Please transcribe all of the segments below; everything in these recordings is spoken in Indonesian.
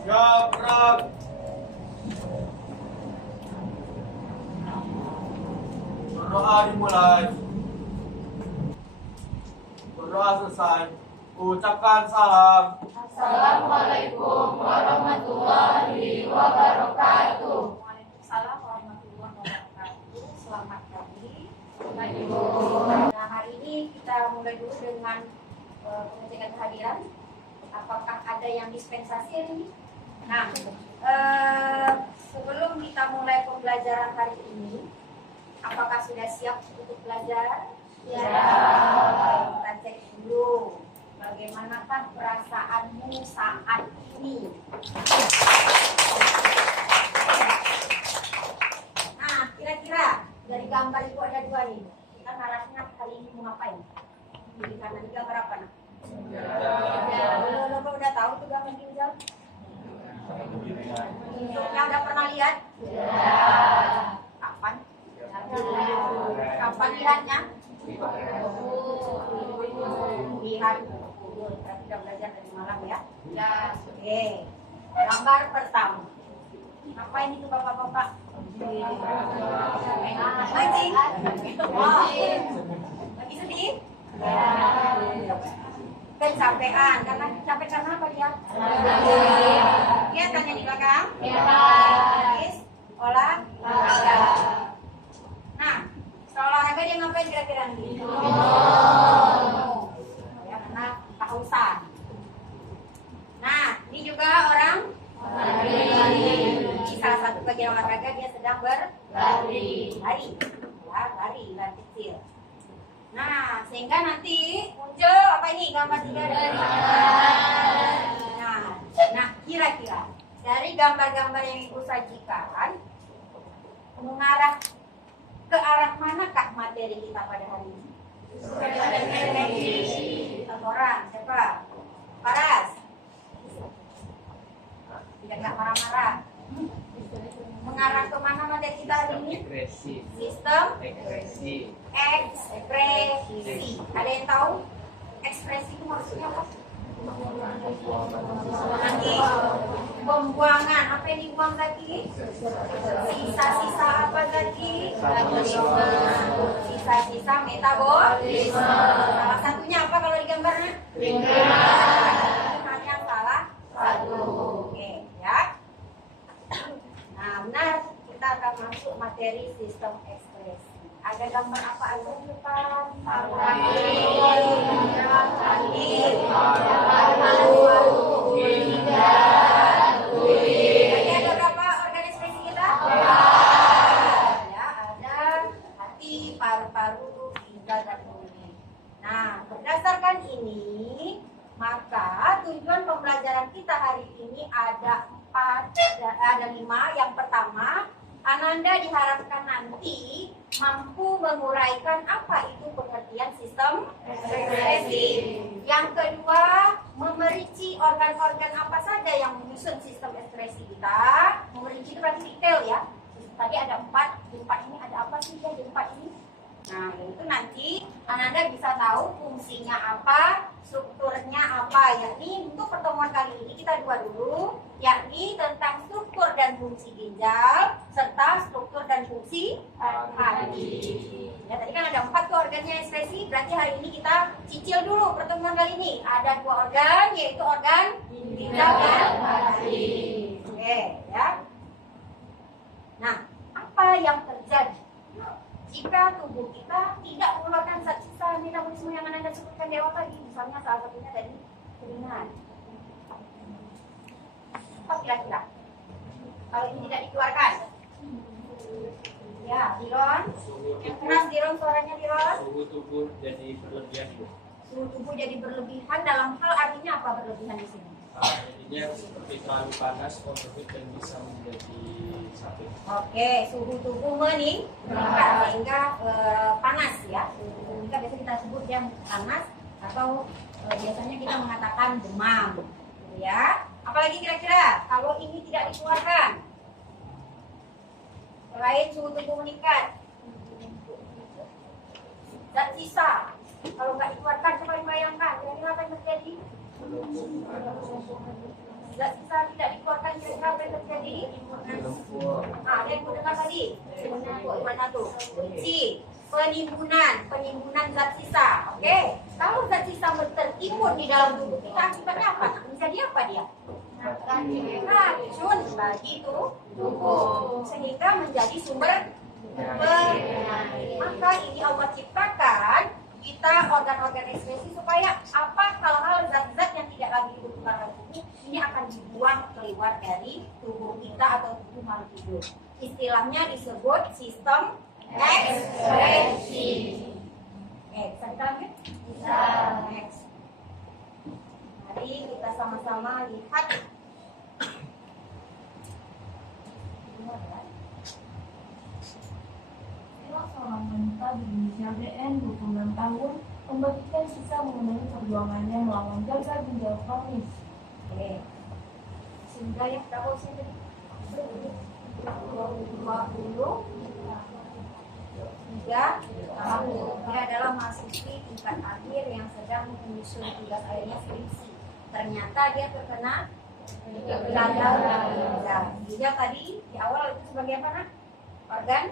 Gerak. Berdoa dimulai. Berdoa selesai. Ucapkan salam. Assalamualaikum warahmatullahi wabarakatuh. Waalaikumsalam warahmatullahi wabarakatuh. Selamat pagi. Ibu. Nah, hari ini kita mulai dulu dengan pengecekan kehadiran. Apakah ada yang dispensasi hari ini? Nah, sebelum kita mulai pembelajaran hari ini, apakah sudah siap untuk belajar? Ya. Kita cek dulu. Bagaimanakah perasaanmu saat ini? Nah, kira-kira dari gambar itu ada dua nih. Kita narasinya kali ini mau ngapain? Jadi kanan ini gambar apa? Nah? Lo udah tahu tuh gambar ginjal? Bentuknya udah pernah lihat? Kapan? Kapan lihatnya? Lihat. Kita sudah belajar dari malam ya. Ya. Oke. Gambar pertama. Apa ini tuh bapak-bapak? Mancing. Lagi sedih? Kecapean. Karena capek karena apa dia? Dia tanya di belakang. Habis olahraga. Nah, setelah olahraga dia ngapain kira-kira nih? Ya, karena kehausan. Nah, ini juga orang di salah satu bagian olahraga dia sedang berlari. Lari kecil. Nah, sehingga nanti muncul apa ini gambar tiga dari nah, kira-kira dari gambar-gambar yang ibu sajikan mengarah ke arah manakah materi kita pada hari ini? Satu orang, siapa? Paras. Tidak marah-marah. Mengarah ke mana materi kita hari ini? Sistem ekspresi. Ada yang tahu ekspresi itu maksudnya apa? Nanti pembuangan. Apa yang dibuang tadi? Sisa-sisa apa tadi? Sisa-sisa metabolisme. Salah satunya apa kalau di gambarnya? Hanya salah satu. Oke, ya. Nah, benar, kita akan masuk materi sistem ekspresi. Ada gambar apa aja di depan? Tadi ada berapa organ ekspresi kita? Ya, ada hati, paru-paru, ginjal, dan kulit. Nah, berdasarkan ini, maka tujuan pembelajaran kita hari ini ada 5. Yang pertama, Ananda diharapkan nanti mampu menguraikan apa itu pengertian sistem ekspresi. Yang kedua, memerinci organ-organ apa saja yang menyusun sistem ekspresi kita. Memerinci itu berarti detail ya. Tadi ada 4, di 4 ini ada apa sih ya di 4 ini? Nah, itu nanti Ananda bisa tahu fungsinya apa, strukturnya apa. Yakni untuk pertemuan kali ini kita dua dulu, yakni tentang struktur dan fungsi ginjal serta struktur dan fungsi hati. Ya, tadi kan ada 4 tuh organnya ekspresi, berarti hari ini kita cicil dulu pertemuan kali ini. Ada 2 organ, yaitu organ ginjal dan hati. Oke, ya. Nah, apa yang terjadi jika tubuh kita tidak mengeluarkan zat-sisa metabolisme yang Anda sebutkan di awal tadi? Misalnya salah satunya dari keringat. Apa kira-kira kalau ini tidak dikeluarkan? Ya, Diron. Yang keras Diron, suaranya Diron. Suhu tubuh jadi berlebihan. Suhu tubuh jadi berlebihan dalam hal artinya apa berlebihan di sini? Jadinya seperti terlalu panas, overheat dan bisa menjadi sakit. Oke, suhu tubuh meningkat sehingga panas ya. Suhu tubuh meningkat biasanya kita sebut dia panas atau biasanya kita mengatakan demam, gitu ya. Apalagi kira-kira kalau ini tidak dikeluarkan, selain suhu tubuh meningkat, zat sisa kalau nggak dikeluarkan, coba bayangkan kira-kira apa yang terjadi? Zat sisa tidak dikeluarkan yang mendengar tadi? Mana tuh? C. Penimbunan zat sisa. Oke. Kalau zat sisa tertimbun di dalam tubuh kita, akibatnya apa? Menjadi apa dia? Racun bagi tubuh, sehingga menjadi sumber penyakit. Maka ini Allah ciptakan kita organ-organ ekskresi supaya apa hal-hal zat-zat yang tidak lagi dibutuhkan oleh tubuh ini akan dibuang keluar dari tubuh kita atau tubuh makhluk hidup. Istilahnya disebut sistem ekskresi. Bisa kita lanjut? Bisa. Next. Mari kita sama-sama lihat. Seorang wanita berinisial DN 26 tahun membagikan sisa mengenai perjuangannya melawan gagal ginjal kronis. Oke. Sehingga yang berapa usia tadi? 23 tahun. Dia adalah mahasiswi tingkat akhir yang sedang menyusun tugas akhirnya skripsi. Ternyata dia terkena gagal ginjal. Ginjal tadi di awal itu sebagai apa, nak? Organ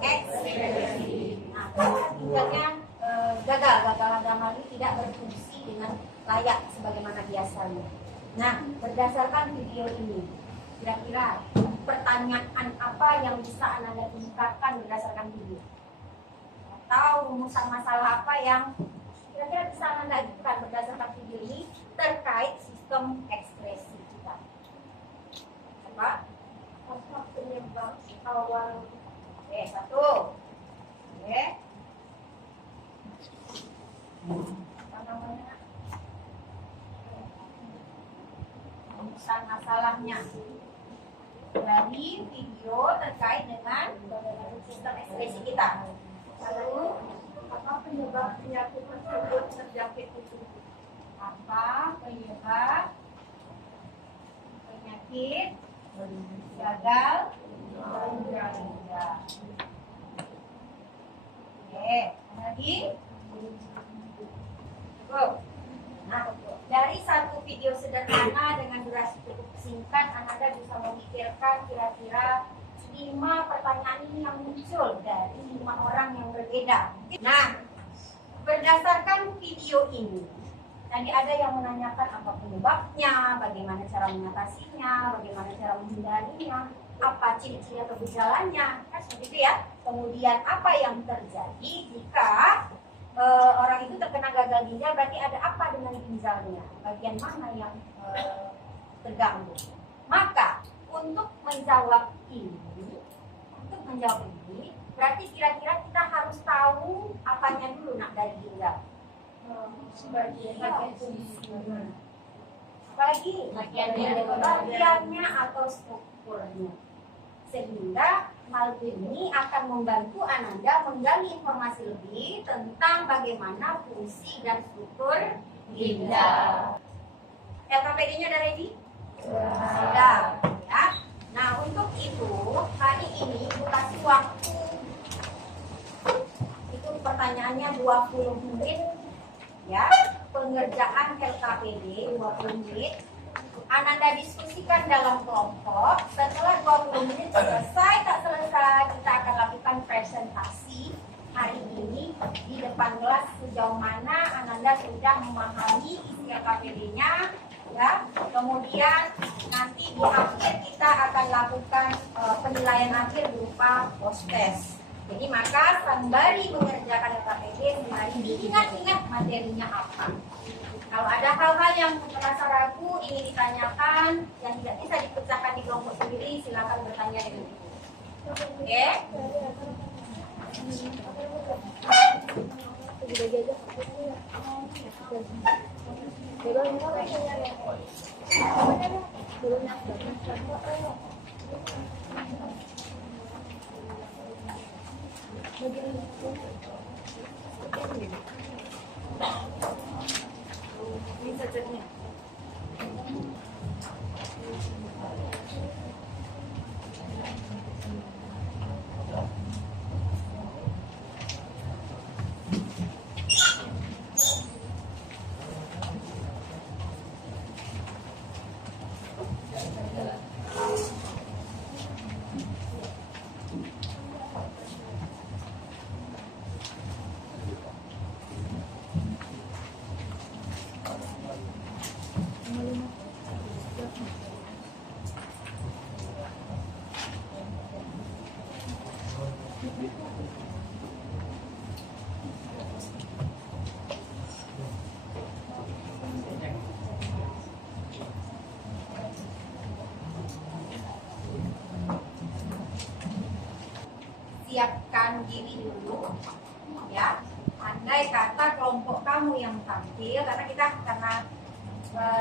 ekskresi. Nah, ginjalnya gagal dalam hal ini tidak berfungsi dengan layak sebagaimana biasanya. Nah, berdasarkan video ini, kira-kira pertanyaan apa yang bisa Anda ungkapkan berdasarkan video? Atau rumusan masalah apa yang kira-kira bisa Anda ajukan berdasarkan video ini terkait sistem ekskresi kita? Apa? Apa penyebab awal? Oke, satu. Oke. Apa namanya? Rumusan masalahnya dari video terkait dengan sistem ekskresi kita. Lalu, apa penyebab penyakit tersebut terjangkit itu? Apa penyebab penyakit gagal ginjal? Oke, lagi. Nah, dari satu video sederhana dengan durasi cukup singkat, Anda bisa memikirkan kira-kira 5 pertanyaan ini yang muncul dari 5 orang yang berbeda. Nah, berdasarkan video ini, tadi ada yang menanyakan apa penyebabnya, bagaimana cara mengatasinya, bagaimana cara menghindarinya, apa ciri-ciri atau gejalanya, kan seperti itu ya. Kemudian apa yang terjadi jika orang itu terkena gagal ginjal, berarti ada apa dengan ginjalnya, bagian mana yang terganggu. Maka untuk menjawab ini, berarti kira-kira kita harus tahu apanya dulu nak dari ginjal. Apalagi bagiannya atau strukturnya, sehingga hal ini akan membantu Ananda menggali informasi lebih tentang bagaimana fungsi dan struktur ginjal. LKPD-nya udah ready? Sudah. Ya. Nah, untuk itu hari ini durasi waktu itu pertanyaannya 20 menit. Ya, pengerjaan LKPD 20 menit. Ananda diskusikan dalam kelompok. Setelah 20 menit selesai tak selesai, kita akan lakukan presentasi hari ini di depan kelas sejauh mana Ananda sudah memahami isi LKPD-nya. Ya, kemudian nanti di akhir kita akan lakukan penilaian akhir berupa post test. Jadi maka sembari mengerjakan LKPD, sembari diingat-ingat materinya apa. Kalau ada hal-hal yang merasa ragu, ingin ditanyakan, yang tidak bisa dipecahkan di kelompok sendiri, silakan bertanya dengan ibu. Oke? Bisa ceknya. Siapkan diri dulu, ya. Andai kata kelompok kamu yang tampil, karena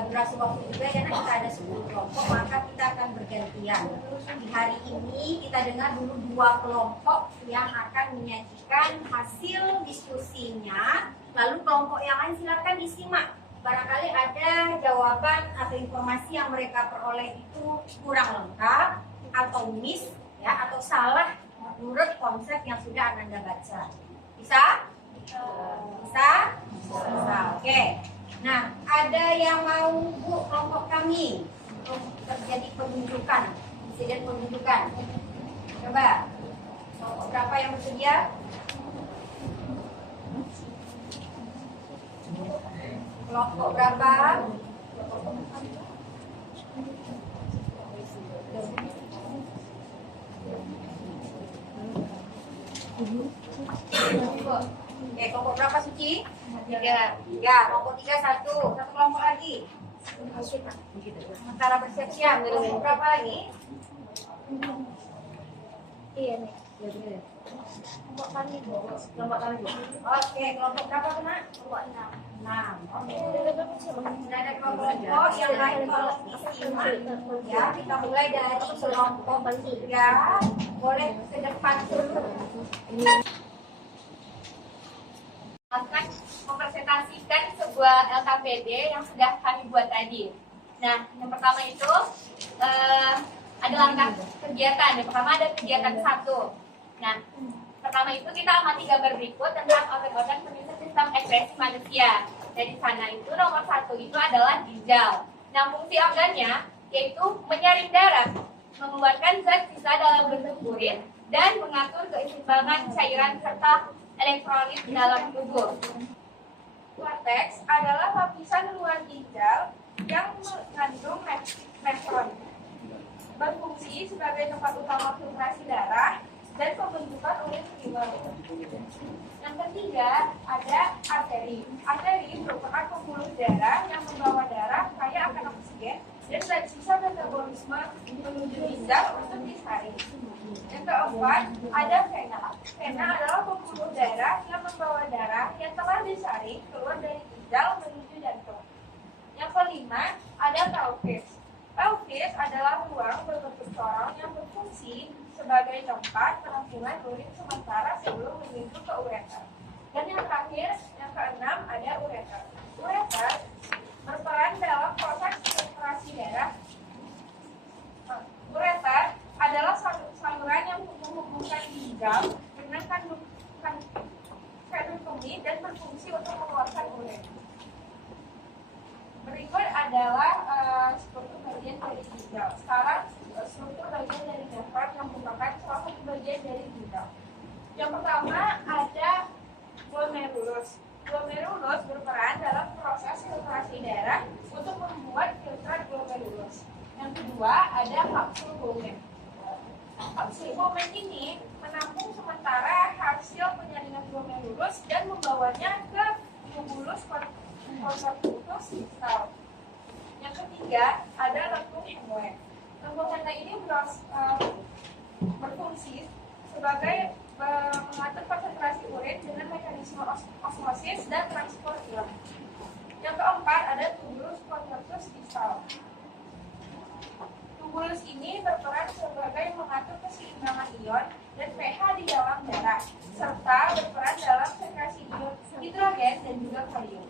durasi waktu juga ya, kita ada 10 kelompok, maka kita akan bergantian. Di hari ini kita dengar dulu 2 kelompok yang akan menyajikan hasil diskusinya, lalu kelompok yang lain silakan disimak. Barangkali ada jawaban atau informasi yang mereka peroleh itu kurang lengkap atau miss, ya, atau salah menurut konsep yang sudah Anda baca. Bisa? Bisa? Bisa. Oke. Nah, ada yang mau Bu kelompok kami untuk terjadi penunjukan, insiden penunjukan. Coba. Kelompok berapa yang bersedia? Kelompok berapa? Oke, kelompok berapa Suci? 3. Kelompok 3 satu kelompok lagi. Sementara bersiap-siap, kelompok berapa lagi? Iya nih. Kelompok kami. Oke, kelompok berapa kena? Kelompok 6. Oke. Sudah ada kelompok yang lain kalau disimak, ya. Kita mulai dari kelompok 3. Boleh ke depan dulu. Akan mempresentasikan sebuah LKPD yang sudah kami buat tadi. Nah, yang pertama itu ada langkah kegiatan. Yang pertama ada kegiatan 1. Nah, pertama itu kita amati gambar berikut tentang organ-organ penyusun sistem ekspresi manusia. Dari sana itu nomor 1 itu adalah ginjal. Nah, fungsi organnya yaitu menyaring darah, mengeluarkan zat sisa dalam bentuk urin, dan mengatur keseimbangan cairan serta elektrolit dalam tubuh. Korteks adalah lapisan luar ginjal yang mengandung nefron, berfungsi sebagai tempat utama filtrasi darah dan pembentukan urin primer. Yang ketiga ada arteri. Arteri merupakan pembuluh darah yang membawa darah kaya akan oksigen dan zat sisa metabolisme menuju ginjal untuk disaring. Yang keempat ada vena. Vena adalah pembuluh darah yang membawa darah yang telah disaring keluar dari ginjal menuju jantung. Yang kelima ada pelvis. Pelvis adalah ruang berbentuk corong yang berfungsi sebagai tempat penampungan urin sementara sebelum menuju ke ureter. Dan yang terakhir, yang keenam ada ureter. Ureter berperan dalam proses filtrasi darah. Ureter adalah saluran yang menghubungkan ginjal dengan kandung kemih dan berfungsi untuk mengeluarkan urin. Berikut adalah struktur bagian dari ginjal. Sekarang struktur bagian dari nefron yang merupakan salah satu bagian dari ginjal. Yang pertama ada glomerulus. Glomerulus berperan dalam proses filtrasi darah untuk membuat filtrat glomerulus. Yang kedua ada kapsul Bowman. Kapsul Bowman ini menampung sementara hasil penyaringan glomerulus dan membawanya ke tubulus convolutus distal. Yang ketiga ada lengkung hemoen. Lengkung hemoen ini berfungsi sebagai mengatur konsentrasi urin dengan mekanisme osmosis dan transport ion. Yang keempat ada tubulus convolutus distal. Tubulus ini berperan sebagai mengatur keseimbangan ion dan pH di dalam darah, serta berperan dalam sekresi hidrogen dan juga kalium.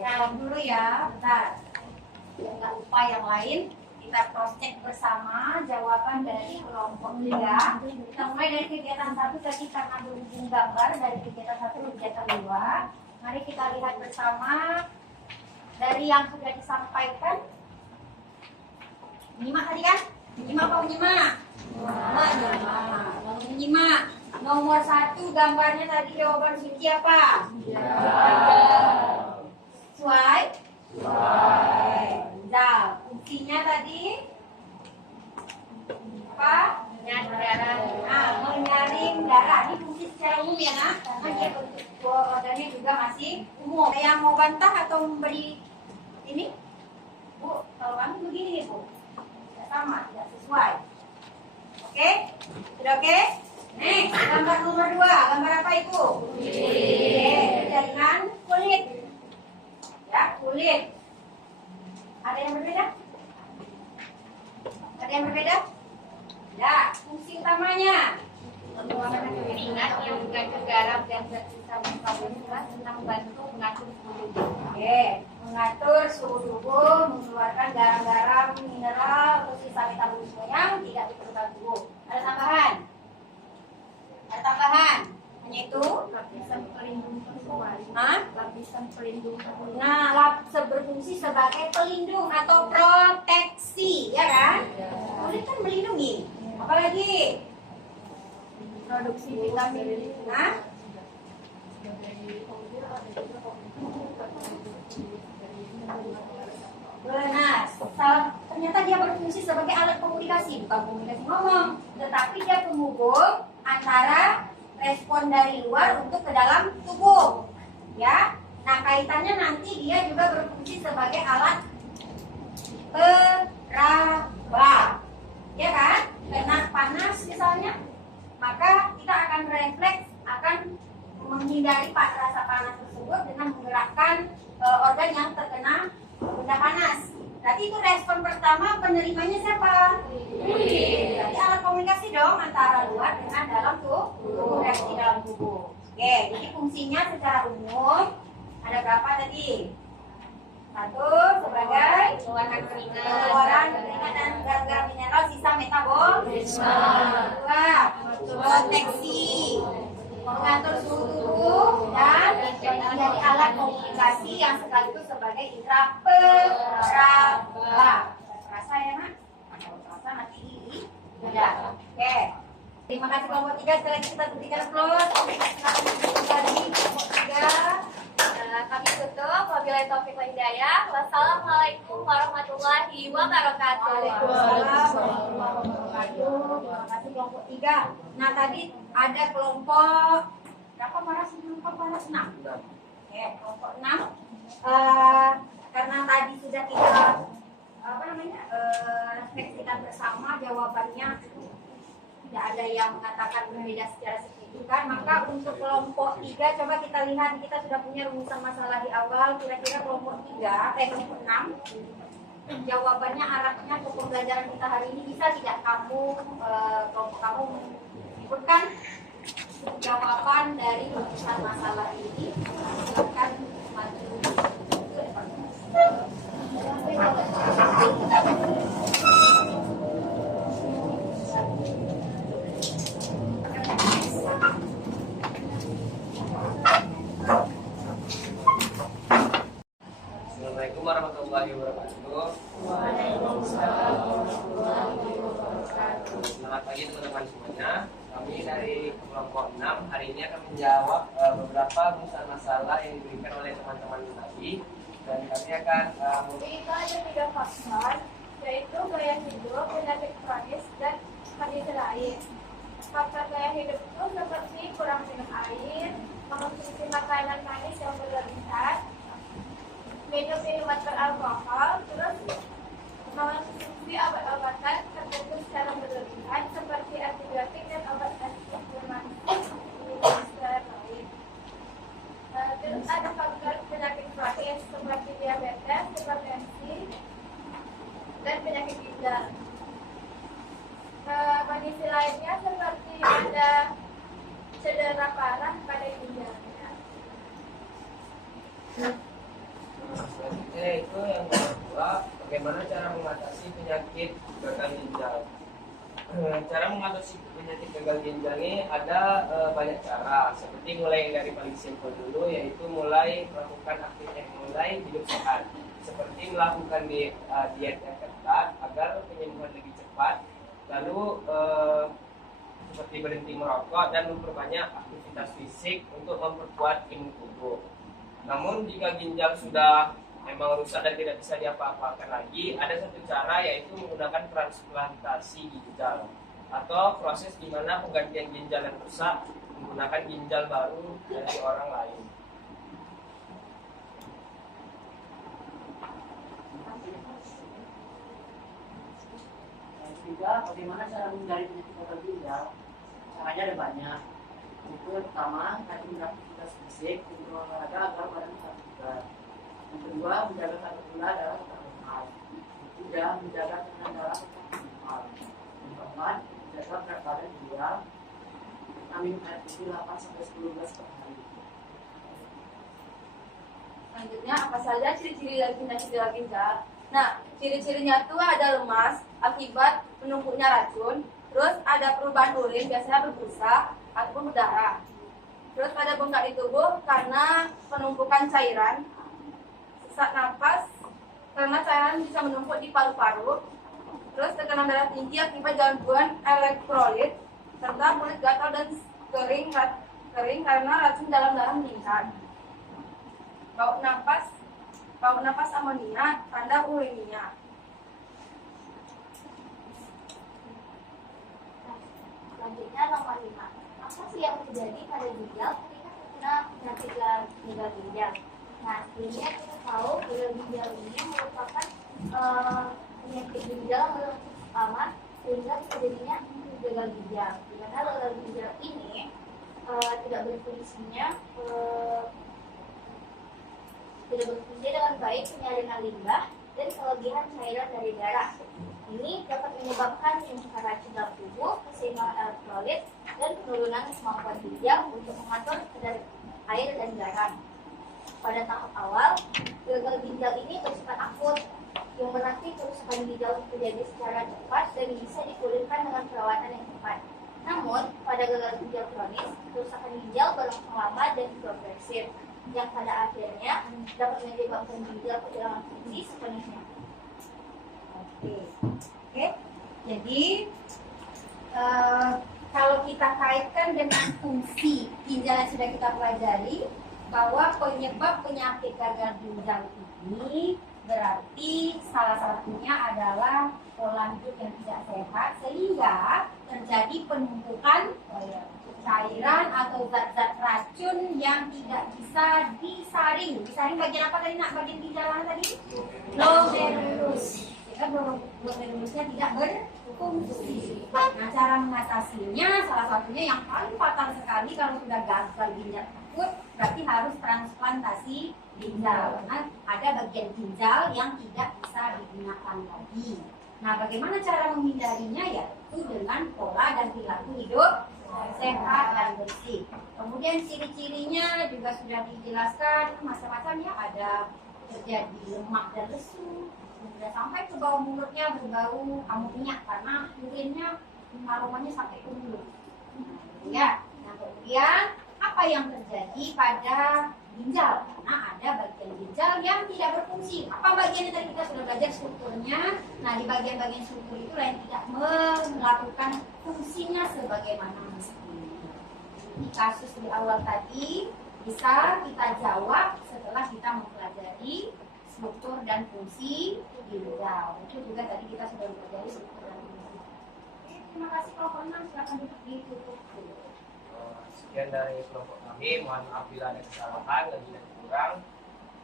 Nah, dulu ya, bentar. Jangan lupa yang lain. Kita cross check bersama jawaban dari kelompok 3. Kita mulai dari kegiatan 1 tadi karena berhubung gambar dari kegiatan 1 ke kegiatan 2. Mari kita lihat bersama dari yang sudah disampaikan. Menyimak tadi kan? Menyimak apa menyimak? Menyimak. Nomor 1 gambarnya tadi jawaban Suci apa? Sesuai? Ginjal. fungsinya tadi apa? Menyaring darah. Nah, menyaring darah. Ini fungsi secara umum ya, nak. Karena dia bentuk organnya juga masih umum. Ada yang mau bantah atau memberi ini? Bu, kalau kami begini nih, Bu. Tidak sama, tidak sesuai. Oke? Sudah oke? Next, gambar nomor 2. Gambar apa itu? Jaringan kulit. Ya, kulit. Ada yang berbeda? Ada yang berbeda? Ya, fungsi utamanya. Keringat yang mengandung garam dan tersisa metabolisme tentang membantu mengatur suhu tubuh. Oke, mengatur suhu tubuh, mengeluarkan garam-garam, mineral, atau sisa metabolisme yang tidak diperlukan tubuh. Ada tambahan? Ada tambahan? Hanya itu? Lapisan pelindung terluar. Hah? Lapisan pelindung terluar. Nah, berfungsi sebagai pelindung atau proteksi, ya kan? Kulit kan melindungi. Apalagi? Produksi vitamin. Nah, benar. Ternyata dia berfungsi sebagai alat komunikasi, bukan komunikasi ngomong, tetapi dia penghubung antara respon dari luar untuk ke dalam tubuh. Ya. Nah, kaitannya nanti dia juga berfungsi sebagai alat peraba. Ya kan? Kena panas misalnya, maka kita akan refleks, akan menghindari rasa panas tersebut dengan menggerakkan organ yang terkena benda panas. Berarti itu respon pertama, penerimanya siapa? Kulit. Berarti alat komunikasi dong antara luar dengan dalam tubuh, reaksi dalam tubuh. Oke, jadi fungsinya secara umum ada berapa tadi? 1 sebagai Mengeluarkan keringat. pengeluaran keringat dan garam mineral sisa metabolisme. 2 proteksi, mengatur suhu tubuh dan menjadi alat komunikasi yang sekaligus sebagai indera peraba. Rasa ya, Nak? Kalau rasa nanti beda. Oke. Terima kasih kelompok 3. Sekali lagi kita berikan applause. Tadi kelompok 3. Kami tutup. Wabillahi taufiq wal hidayah. Wassalamualaikum warahmatullahi wabarakatuh. Waalaikumsalam warahmatullahi wabarakatuh. Terima kasih kelompok 3. Nah, tadi ada kelompok berapa Paras? Kelompok Paras 6. Oke, kelompok 6. Karena tadi sudah kita refleksikan bersama, jawabannya tidak ada yang mengatakan berbeda secara signifikan, maka untuk kelompok 3 coba kita lihat, kita sudah punya rumusan masalah di awal. Kira-kira kelompok 6 jawabannya arahnya ke pembelajaran kita hari ini. Bisa tidak kamu kelompok kamu menyebutkan jawaban dari rumusan masalah ini? Silakan maju ke depan. Assalamualaikum warahmatullahi wabarakatuh. Selamat pagi teman-teman semuanya. Kami dari kelompok 6 hari ini akan menjawab beberapa rumusan masalah yang diberikan oleh teman-teman tadi, dan kami akan Kita ada 3 faktor, yaitu gaya hidup, penyakit kronis, dan kondisi lain. Faktor gaya hidup itu seperti kurang minum air, mengonsumsi makanan manis yang berlebihan, minum minuman beralkohol, terus mengonsumsi obat-obatan tertentu secara berlebihan seperti antibiotik dan obat antiinflamasi lain. Terus ada faktor penyakit kronis seperti diabetes, hipertensi, dan penyakit ginjal. Kondisi lainnya seperti ada cedera parah pada ginjalnya. selanjutnya itu yang kedua, bagaimana cara mengatasi penyakit gagal ginjal. Cara mengatasi penyakit gagal ginjal ini ada banyak cara, seperti mulai dari paling simpel dulu, yaitu mulai melakukan aktivitas, mulai hidup sehat, seperti melakukan diet yang ketat agar penyembuhan lebih cepat, lalu seperti berhenti merokok dan memperbanyak aktivitas fisik untuk memperkuat imun tubuh. Namun jika ginjal sudah memang rusak dan tidak bisa diapa-apakan lagi, ada satu cara yaitu menggunakan transplantasi ginjal atau proses di mana penggantian ginjal yang rusak menggunakan ginjal baru dari orang lain. Juga bagaimana cara menghindari penyakit gagal ginjal? Caranya ada banyak. Itu yang pertama, rajin beraktivitas fisik untuk olahraga agar badan tetap bugar. Yang kedua, menjaga kadar gula darah tetap normal. Yang ketiga, menjaga tekanan darah tetap normal. Yang keempat, menjaga berat badan ideal. Kita minum air putih 8-10 gelas per hari. Selanjutnya, apa saja ciri-ciri dari penyakit gagal ginjal? Nah, ciri-cirinya tuh ada lemas akibat menumpuknya racun, terus ada perubahan urin biasanya berbusa ataupun berdarah. Terus ada bengkak di tubuh karena penumpukan cairan, sesak napas karena cairan bisa menumpuk di paru-paru. Terus tekanan darah tinggi akibat gangguan elektrolit, serta kulit gatal dan kering karena racun dalam darah meningkat. Bau napas amonia, tanda uremia. Selanjutnya nomor 5. Apa sih yang terjadi pada ginjal ketika terkena penyakit gagal ginjal? Nah, sebenarnya kita tahu gagal ginjal ini merupakan penyakit ginjal yang utama sehingga terjadinya gagal ginjal. Karena gagal ginjal ini tidak berfungsi dengan baik penyaringan limbah dan kelebihan cairan dari darah. Ini dapat menyebabkan penumpukan racun dalam tubuh, keseimbangan elektrolit, dan penurunan kemampuan ginjal untuk mengatur kadar air dan garam. Pada tahap awal, gagal ginjal ini bersifat akut, yang berarti kerusakan ginjal terjadi secara cepat dan bisa dipulihkan dengan perawatan yang tepat. Namun, pada gagal ginjal kronis, kerusakan ginjal berlangsung lama dan progresif, yang pada akhirnya dapat menyebabkan ginjal kehilangan fungsi sepenuhnya. Oke. Jadi kalau kita kaitkan dengan fungsi ginjal yang sudah kita pelajari, bahwa penyebab penyakit gagal ginjal ini berarti salah satunya adalah pola hidup yang tidak sehat sehingga terjadi penumpukan cairan atau zat-zat racun yang tidak bisa disaring. Disaring bagian apa tadi nak? Bagian ginjal mana tadi? Glomerulus. Jika glomerulusnya tidak berfungsi. Nah, cara mengatasinya salah satunya yang paling fatal sekali kalau sudah gagal ginjal akut berarti harus transplantasi ginjal. Karena ada bagian ginjal yang tidak bisa digunakan lagi. Nah, bagaimana cara menghindarinya? Yaitu dengan pola dan perilaku hidup sehat dan bersih. Kemudian ciri-cirinya juga sudah dijelaskan macam-macam ya, ada terjadi lemak dan lesu, sudah sampai ke bawah mulutnya berbau amonia karena urinnya aromanya sampai ke mulut. Ya, nah kemudian apa yang terjadi pada ginjal? Karena ada bagian ginjal yang tidak berfungsi. Apa bagiannya tadi kita sudah belajar strukturnya. Nah, di bagian-bagian struktur itu yang tidak melakukan fungsinya sebagaimana mestinya. Di kasus di awal tadi bisa kita jawab setelah kita mempelajari struktur dan fungsi ginjal. Itu juga tadi kita sudah mempelajari struktur dan fungsi. Terima kasih kelompok 6, silakan duduk ditutup. Sekian dari kelompok kami, mohon maaf bila ada kesalahan dan tidak kurang.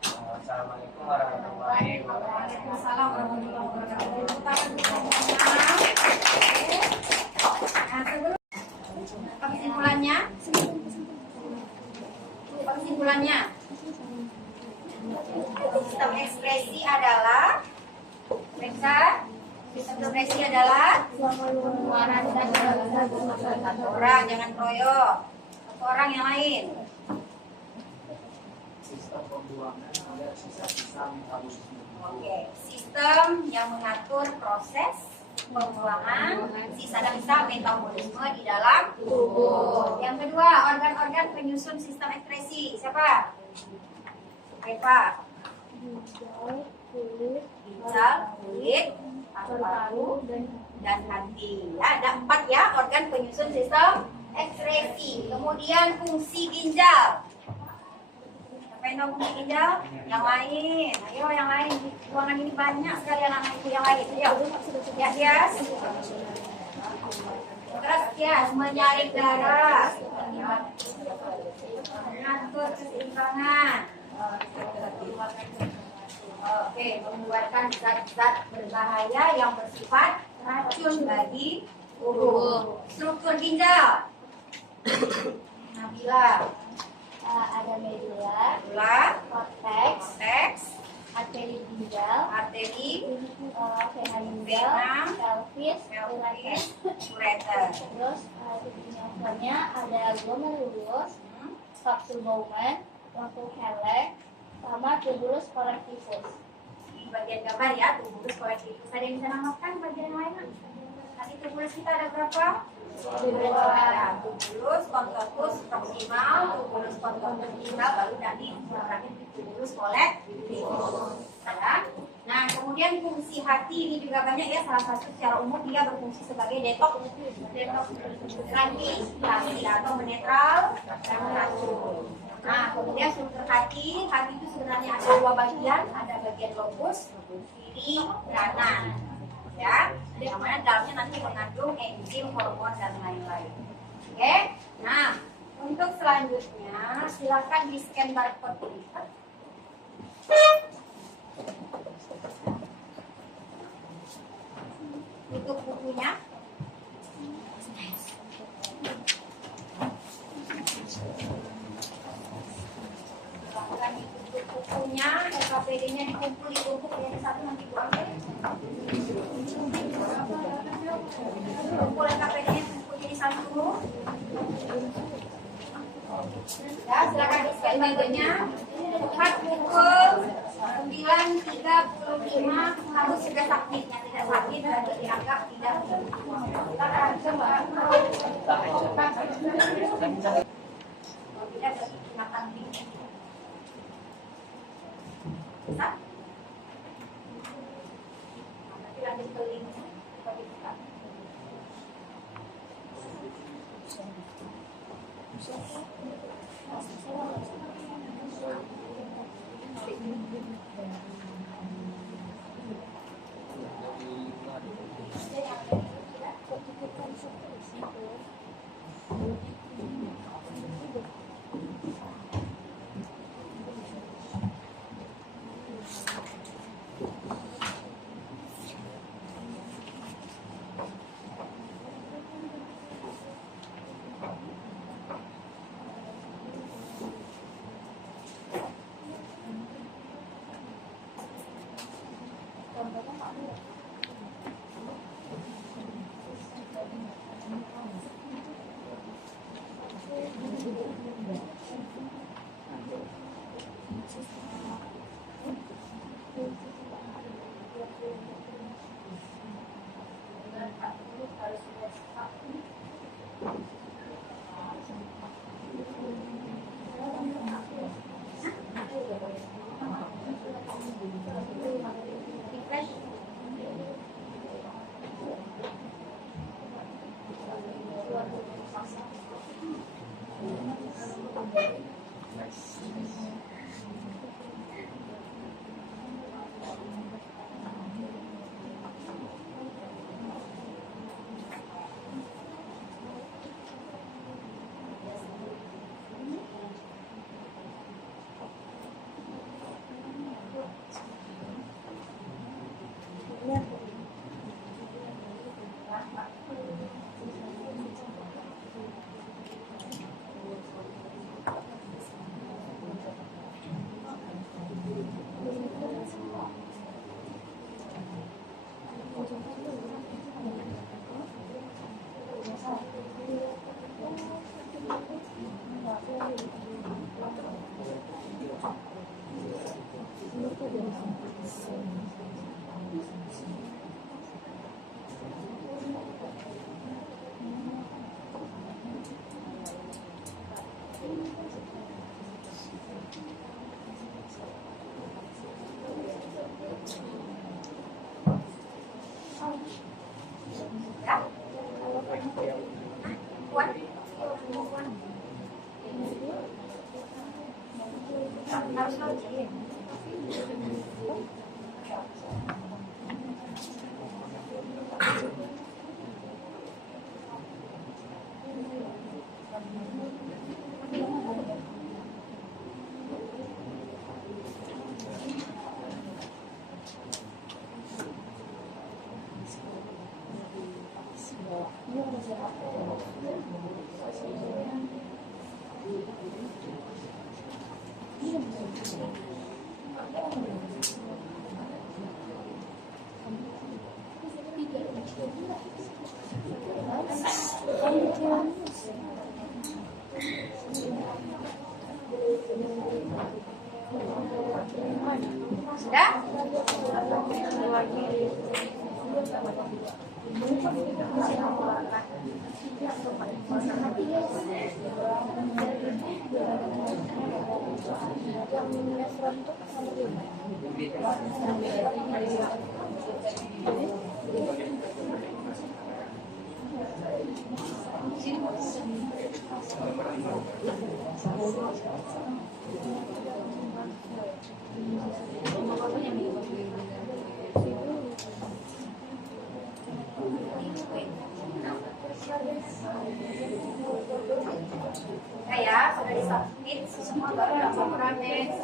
Assalamualaikum warahmatullahi wabarakatuh. Waalaikumsalam warahmatullahi wabarakatuh. Kesimpulannya, sistem ekspresi adalah satu orang, jangan kroyok. Satu orang yang lain. Sistem pembuangan agar sisa-sisa metabolisme. Oke, sistem yang mengatur proses pembuangan sisa-sisa metabolisme di dalam tubuh. Yang kedua, organ-organ penyusun sistem ekskresi. Siapa? Eva. Ginjal, kulit, paru-paru, dan hati. Ya, ada 4 ya organ penyusun sistem ekskresi. Kemudian fungsi ginjal. Apa yang nggak punya ginjal? Yang lain. Ayo yang lain. Di ruangan ini banyak sekali anak-anak ibu yang lain. Ayo. Ya, Tias. Terus Tias, menyaring darah. Mengatur keseimbangan. Oke, mengeluarkan zat-zat berbahaya yang bersifat racun bagi tubuh. Struktur ginjal. Nabila. Ada medula, Gula, korteks, teks, arteri ginjal, arteri, vena ginjal, vena, pelvis, pelvis, ureter. ureter. Terus di penyelesaiannya ada glomerulus, kapsul Bowman, lampu Heller, sama tubulus connectivus. Di bagian gambar ya, tubulus kolektifus. Ada yang bisa namakan bagian lain? Tadi tubulus kita ada berapa? Ada tubulus, contorcus proximal, tubulus contorcus distal, baru tadi terakhir tubulus kolektifus. Ada. Nah, kemudian fungsi hati ini juga banyak ya. Salah satu secara umum dia berfungsi sebagai detok anti atau menetral dan racun. Nah, kemudian struktur hati itu sebenarnya ada dua bagian, ada bagian lobus, kiri, kanan. Ya, yang mana dalamnya nanti mengandung enzim, hormon dan lain-lain. Oke, nah untuk selanjutnya silakan di scan barcode ini. Tutup bukunya. Silakan ditutup bukunya, LKPD-nya ditumpuk yang satu nanti diambil. Kumpul LKPD-nya kumpul jadi satu. Ya, silakan di-scan bagiannya. Tepat pukul 9.35 harus sudah sakitnya, tidak sakit dan dianggap tidak. Kalau tidak ada makan tinggi. Bisa? Nanti lanjut ke link. Sudah? Ya, sudah disubmit semua baru laporan next.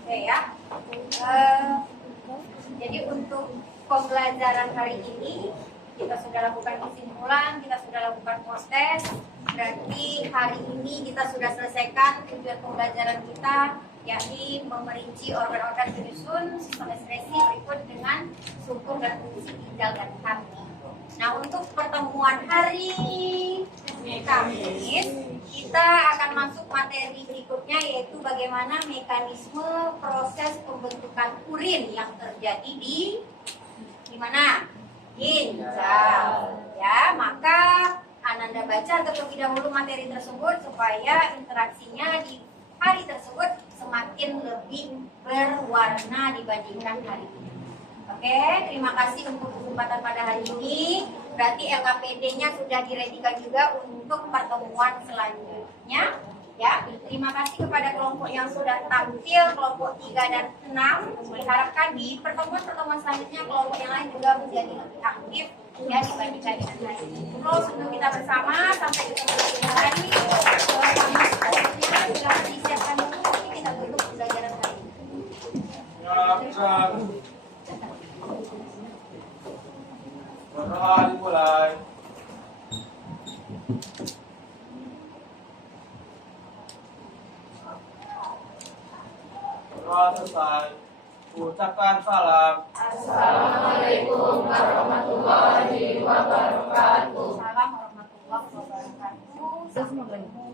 Oke ya. Jadi untuk pembelajaran hari ini kita sudah lakukan kesimpulan, kita sudah lakukan post test. Berarti hari ini kita sudah selesaikan tujuan pembelajaran kita, yakni memerinci organ-organ penyusun sistem ekspresi berikut dengan struktur dan fungsi ginjal dan kami. Nah, untuk pertemuan hari Kamis, kita akan masuk materi berikutnya, yaitu bagaimana mekanisme proses pembentukan urin yang terjadi di mana? Ginjal. Ya, maka Ananda baca terlebih dahulu materi tersebut supaya interaksinya di hari tersebut semakin lebih berwarna dibandingkan hari ini. Oke, terima kasih untuk kesempatan pada hari ini. Berarti LKPD-nya sudah diredikan juga untuk pertemuan selanjutnya. Ya, terima kasih kepada kelompok yang sudah tampil, kelompok 3 dan 6. Diharapkan di pertemuan-pertemuan selanjutnya kelompok yang lain juga menjadi lebih aktif ya dibandingkan dengan hari ini. Terus sebelum kita bersama sampai ketemu di hari kami selanjutnya sudah disiapkan dulu, nanti kita tutup pembelajaran hari ini. Dimulai. Selesai. Ucapkan salam. Assalamualaikum warahmatullahi wabarakatuh. Salam warahmatullahi wabarakatuh.